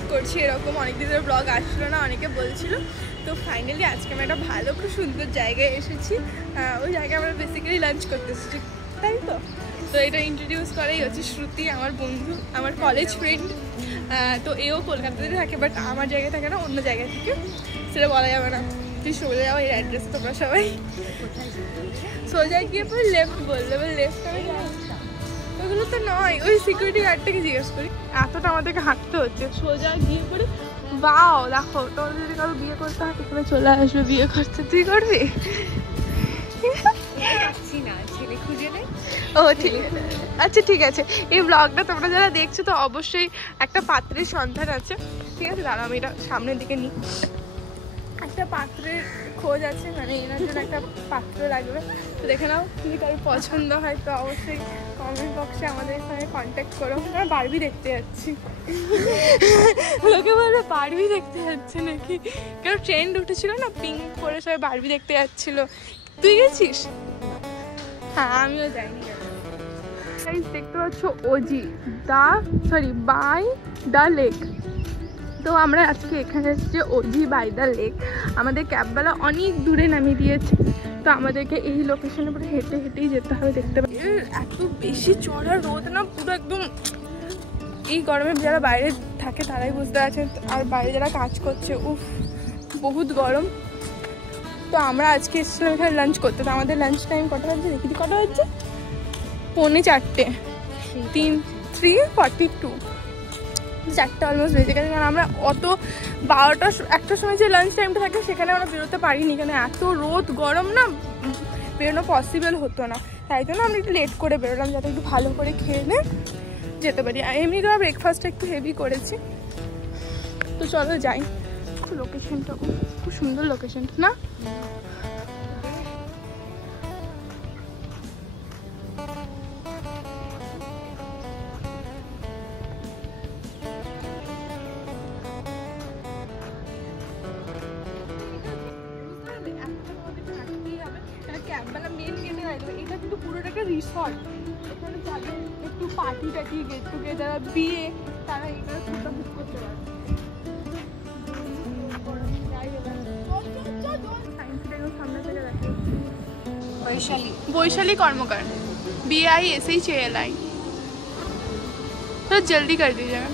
Blog করছি, এরকম অনেকদিন ধরে ব্লগ আসছিলো না, অনেকে বলছিল। তো ফাইনালি আজকে আমি একটা ভালো খুব সুন্দর জায়গায় এসেছি। ওই জায়গায় আমরা বেসিক্যালি লাঞ্চ করতে এসেছি, তাই তো। তো এটা ইন্ট্রোডিউস করাই হচ্ছে শ্রুতি, আমার বন্ধু, আমার কলেজ ফ্রেন্ড। তো এও কলকাতাতে থাকে, বাট আমার জায়গায় থাকে না, অন্য জায়গায় থাকে, সেটা বলা যাবে না। তুই চলে যাও, এর অ্যাড্রেস তোমরা সবাই সোজা গিয়ে পরে লেফট বললে, এবার লেফট আমি ওইগুলো তো নয়, ওই সিকিউরিটি গার্ডটাকে জিজ্ঞেস করি। এতটা আমাদেরকে হাঁটতে হচ্ছে, সোজা গিয়ে পরে বাও দেখো, তোর যদি কারো বিয়ে করতে হয় এখানে চলে আসবে বিয়ে করতে। তুই করবি? ও ঠিক আছে, আচ্ছা ঠিক আছে। এই ব্লগটা তোমরা যারা দেখছো তো অবশ্যই একটা পাত্রের সন্ধান আছে, ঠিক আছে? দাঁড়াও আমি এটা সামনের দিকে নিই। একটা পাত্রের খোঁজ আছে, মানে এনার জন্য একটা পাত্র লাগবে। তো দেখে নাও, যদি কারোর পছন্দ হয় তো অবশ্যই কমেন্ট বক্সে আমাদের সঙ্গে কন্ট্যাক্ট করো। আমরা বারবি দেখতে যাচ্ছি। লোকে বলবে বারবি দেখতে যাচ্ছে নাকি, কেউ ট্রেন্ড উঠেছিল না, পিঙ্ক পরে সবাই বারবি দেখতে যাচ্ছিল। তুই গেছিস? হ্যাঁ, আমিও যাইনি। দেখতে পাচ্ছ ওজি বাই দ্য লেক। তো আমরা আজকে এখানে এসেছি ওজি বাই দ্য লেক। আমাদের ক্যাবওয়ালা অনেক দূরে নামিয়ে দিয়েছে, তো আমাদেরকে এই লোকেশনে পুরো হেঁটে হেঁটেই যেতে হবে। দেখতে পাচ্ছি এত বেশি চড়া রোদ না, পুরো একদম। এই গরমে যারা বাইরে থাকে তারাই বুঝতে পারছেন, আর বাইরে যারা কাজ করছে উফ বহুত গরম। তো আমরা আজকে এসেছিলাম এখানে লাঞ্চ করতে। তো আমাদের লাঞ্চ টাইম কটা বাজছে দেখি, কটা বাজছে? 3:45, 3:42, 4টা অলমোস্ট বেজে গেছে। কারণ আমরা অত 12টা 1টার সময় যে লাঞ্চ টাইমটা থাকে সেখানে আমরা বেরোতে পারিনি, কারণ এত রোদ গরম না, বেরোনো পসিবল হতো না। তাই জন্য আমরা একটু লেট করে বেরোলাম, যাতে একটু ভালো করে খেয়ে নিয়ে যেতে পারি। এমনি তো ব্রেকফাস্টটা একটু হেভি করেছি। তো চলো যাই। লোকেশনটা খুব সুন্দর লোকেশনটা না? এটা কিন্তু পুরোটা একটা রিসর্ট। এখানে যাদের একটু পার্টি টাটি গেট টুগেদার বিয়ে, তারা এখানে ফুটটা বুক করতে পারে। বৈশালী কর্মকার, BISHALI। তো জলদি করে দিয়ে যাবে।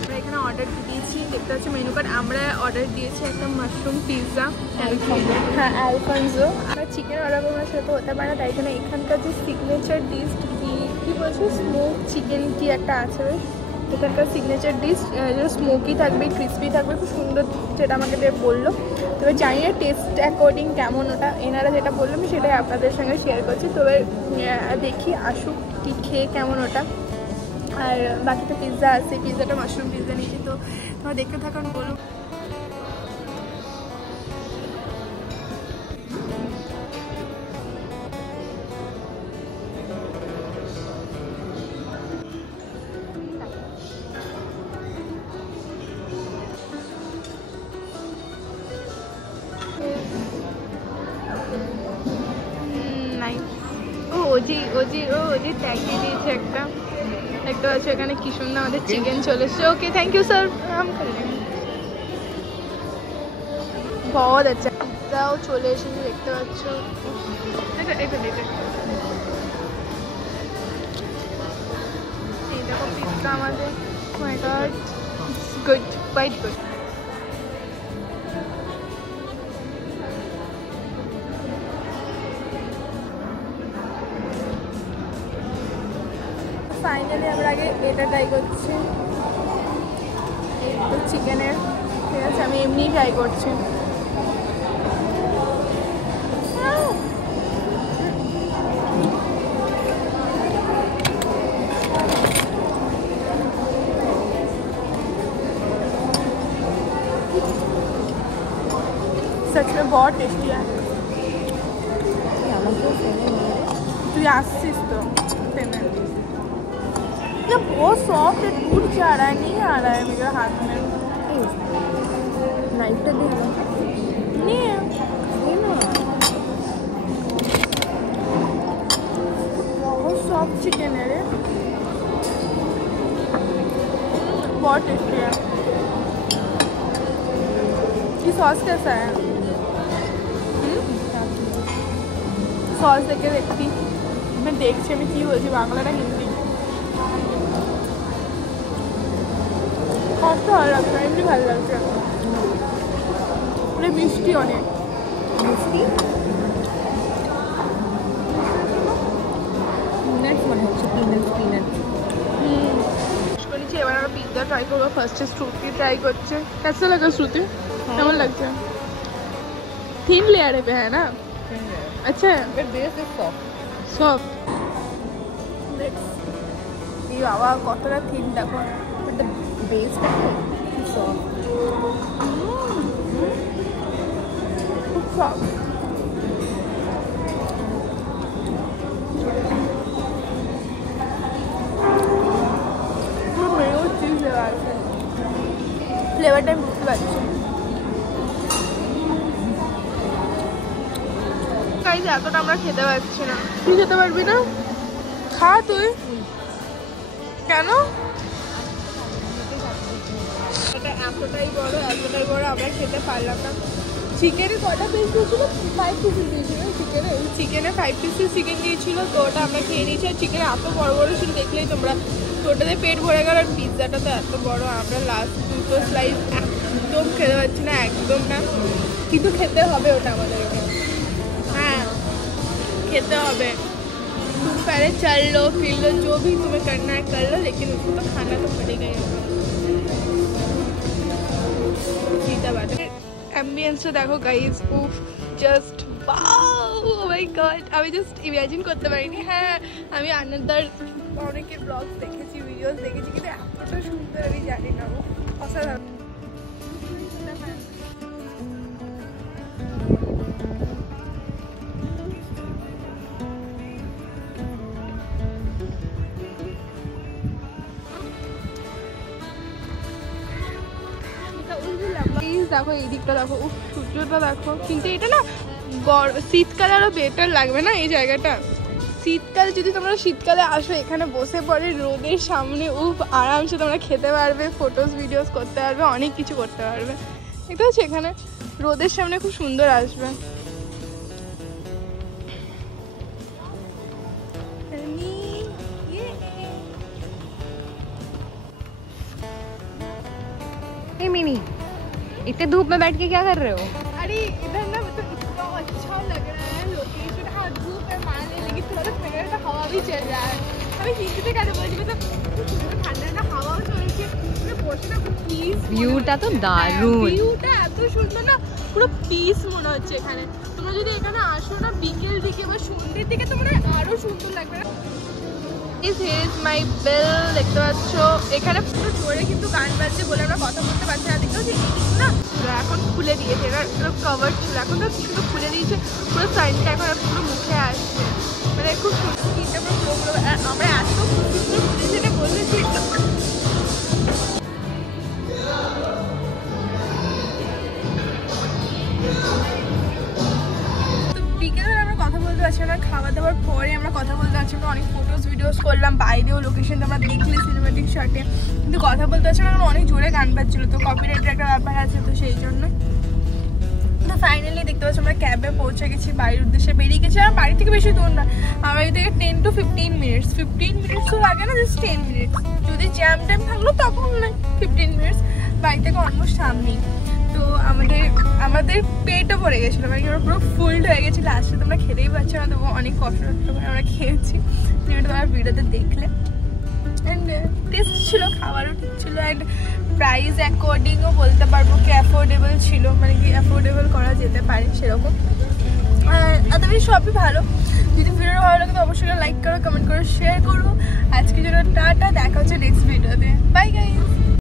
আমরা এখানে অর্ডার দিয়েছি, দেখতে পাচ্ছি মেনু কার্ড। আমরা অর্ডার দিয়েছি একটা মাশরুম পিৎজা, হ্যাঁ অ্যালফানজো। আমরা চিকেন অর্ডার করবো না, সেটা তো হতে পারে না। তাই জন্য এখানকার যে সিগনেচার ডিশ কি বলছি, স্মোক চিকেন কি একটা আছে, এখানকার সিগনেচার ডিশ যেটা স্মোকি থাকবে, ক্রিসপি থাকবে, খুব সুন্দর, যেটা আমাকে বললো। তবে জানি না টেস্ট অ্যাকর্ডিং কেমন ওটা, এনারা যেটা বললো আমি সেটাই আপনাদের সঙ্গে শেয়ার করছি। তবে দেখি আসুক কি খেয়ে কেমন ওটা। আর বাকি তো পিৎজা আছে, পিৎজাটা মাশরুম পিৎজা নিয়েছি। তো তোমরা দেখতে থাকুন, বলুন। ওজি ট্যাগ দিয়ে দিয়েছে একটা, দেখতে পাচ্ছ এখানে কি সুন্দর আমাদের চিকেন চলে এসছে। Okay thank you sir. বহুত আচ্ছা, পিৎজাও চলে এসেছে দেখতে পাচ্ছ। এই দেখো পিৎজা আমাদের, my god, good, quite good. Finally আমরা আগে এটা ট্রাই করছি, একটু চিকেনের, ঠিক আছে? আমি এমনিই ট্রাই করছি। सच में बहुत टेस्टी है। তুই আসছিস তো पेमेंट, ये बहुत सॉफ्ट है, टूट जा रहा है, नहीं आ रहा है मेरे हाथ में। नाइफ पे भी नहीं है, बहुत सॉफ्ट चिकन है रे, बहुत टेस्टी है। ये सॉस कैसा है? सॉस देखे देखती मैं देखছি আমি কি বলছি বাংলা না হিন্দি। সসটা ভালো লাগছে, এমনি ভালো লাগছে, পুরো মিষ্টি, অনেক মিষ্টি। এবার আমরা পিৎজা ট্রাই করবো। ফার্স্টে শ্রুতি ট্রাই করছে। कैसा लगा श्रुति? কেমন লাগছে? थिन लेयर पे है ना? अच्छा है, बट बेस इज सॉफ्ट। ये बाबा কতটা थिन দেখো, but the base is soft, খুব সফট। ফ্লেভারটা আমি বুঝতে পারছি। গাইস এতটা আমরা খেতে পারছি না। তুই খেতে পারবি না? খা তুই। কেন? এটা এতটাই বড় আমরা খেতে পারলাম না। চিকেনে কটা পিস দিয়েছিল? 5 পিস দিয়েছিল চিকেনে 5 পিস চিকেন দিয়েছিল, তো ওটা আমরা খেয়ে নিয়েছি। আর চিকেন এত বড় ছিল দেখলেই তোমরা, তো ওটাতে পেট ভরে গেল। আর পিৎজাটা তো এত বড়, আমরা লাস্ট 2 স্লাইস একদম খেতে পারছি না, একদম না। কিন্তু খেতে হবে ওটা আমাদেরকে, হ্যাঁ খেতে হবে। तुम पहले चल लो फिर लो, जो भी तुम्हें करना है कर लो, लेकिन उसको तो खाना तो पड़ेगा ही। सीधा बात है। एम्बियंस तो देखो गाइस, उफ जस्ट वाओ माय गॉड। আমি জাস্ট ইমাজিন করতে পারিনি। হ্যাঁ আমি আনাদার অনেকের ব্লগস দেখেছি, ভিডিওস দেখেছি, কিন্তু এতটা সুন্দর আমি জানি না। অসাধারণ। দেখো এই দিকটা দেখো, উফ সূর্যটা দেখো। কিন্তু এটা না শীতকালে আরো বেটার লাগবে না এই জায়গাটা। শীতকালে যদি তোমরা শীতকালে আসো, এখানে বসে পড়ে রোদের সামনে, উফ আরামসে তোমরা খেতে পারবে, ফটোস ভিডিওস করতে পারবে, অনেক কিছু করতে পারবে। দেখতে পাচ্ছ এখানে রোদের সামনে খুব সুন্দর আসবে। मिनी इतने धूप में बैठ के क्या कर रहे हो? अरे इधर ना मतलब इतना अच्छा लग रहा है लोकेशन। हाँ धूप है माने, लेकिन थोड़ा ठंडा का हवा भी चल रहा है। अभी शीशे का बोलছি मतलब ঠান্ডা হাওয়াও চলছে, মানে বসে না খুব পিস। ভিউটা তো দারুণ, ভিউটা এত সুন্দর না, পুরো পিস মনে হচ্ছে এখানে। তোমরা যদি এখানে আসো না বিকেল দিকে বা সন্ধ্যের দিকে, তো মনে হয় আরো সুন্দর লাগবে না। This is my bill, দেখতে পাচ্ছ এখানে পুরো জোরে কিন্তু গান বাজছে বলে আমরা কথা বলতে পারছি না। দেখতে পাচ্ছি না এখন খুলে দিয়েছে, এটা কভার ছিল, এখন তো শুধু খুলে দিয়েছে। পুরো সাইনটা এখন পুরো মুখে আসছে, মানে খুব সুন্দর। আমরা এত খুশি খুলেছে এটা বলেছি। বিকেলে আমরা কথা বলতে পারছি না, খাওয়া দাওয়ার পরে আমরা কথা বলতে পারছি না। অনেক ফটোস ভিডিওস করলাম, বাইরেও লোকেশন তোমরা দেখলে সিনেমেটিক শটে, কিন্তু কথা বলতে পারছি না কারণ অনেক জোরে গান বাজছিল, তো কপিরাইটের একটা ব্যাপার আছে, তো সেই জন্য। তো ফাইনালি দেখতে পাচ্ছি আমরা ক্যাবে পৌঁছে গেছি, বাড়ির উদ্দেশ্যে বেরিয়ে গেছি। আর বাড়ি থেকে বেশি দূর না, আমার বাড়ি থেকে 10 to 15 মিনিটস। 15 মিনিটস তো লাগে না, জাস্ট 10 মিনিটস। যদি জ্যাম ট্যাম থাকলো তখন 15 মিনিটস, বাড়ি থেকে অলমোস্ট সামনেই। তো আমাদের পেটও পড়ে গেছিলো, মানে আমরা পুরো ফুলড হয়ে গেছি। লাস্টে তোমরা খেতেই পারছো না, তবু অনেক কষ্ট করে আমরা খেয়েছি, যেটা তোমরা ভিডিওতে দেখলে। অ্যান্ড টেস্ট ছিল, খাবারও ঠিক ছিল, অ্যান্ড প্রাইস অ্যাকর্ডিংও বলতে পারবো কি অ্যাফোর্ডেবল ছিল, মানে কি অ্যাফোর্ডেবল করা যেতে পারে সেরকম। আর তবে সবই ভালো। যদি ভিডিওটা ভালো লাগে তো অবশ্যই লাইক করো, কমেন্ট করো, শেয়ার করো। আজকের জন্য টাটা, দেখা হচ্ছে নেক্সট ভিডিওতে। Bye guys.